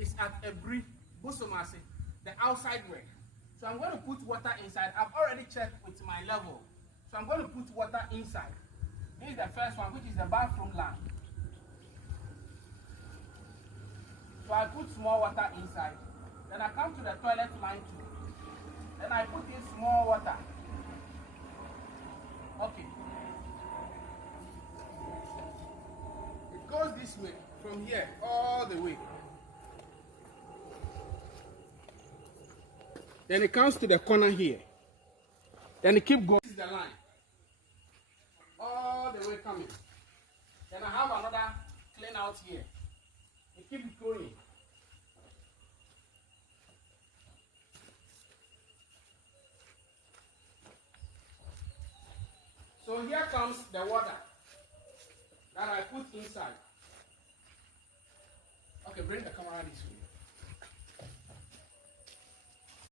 is at Ebri, Busomasi, the outside work. So I'm going to put water inside. I've already checked with my level. So I'm going to put water inside. This is the first one, which is the bathroom line. So I put small water inside. Then I come to the toilet line too. Then I put in small water. Okay. It goes this way, from here, all the way. Then it comes to the corner here. Then it keeps going. This is the line. All the way coming. Then I have another clean out here. It keeps going. So here comes the water that I put inside. Okay, bring the camera this way.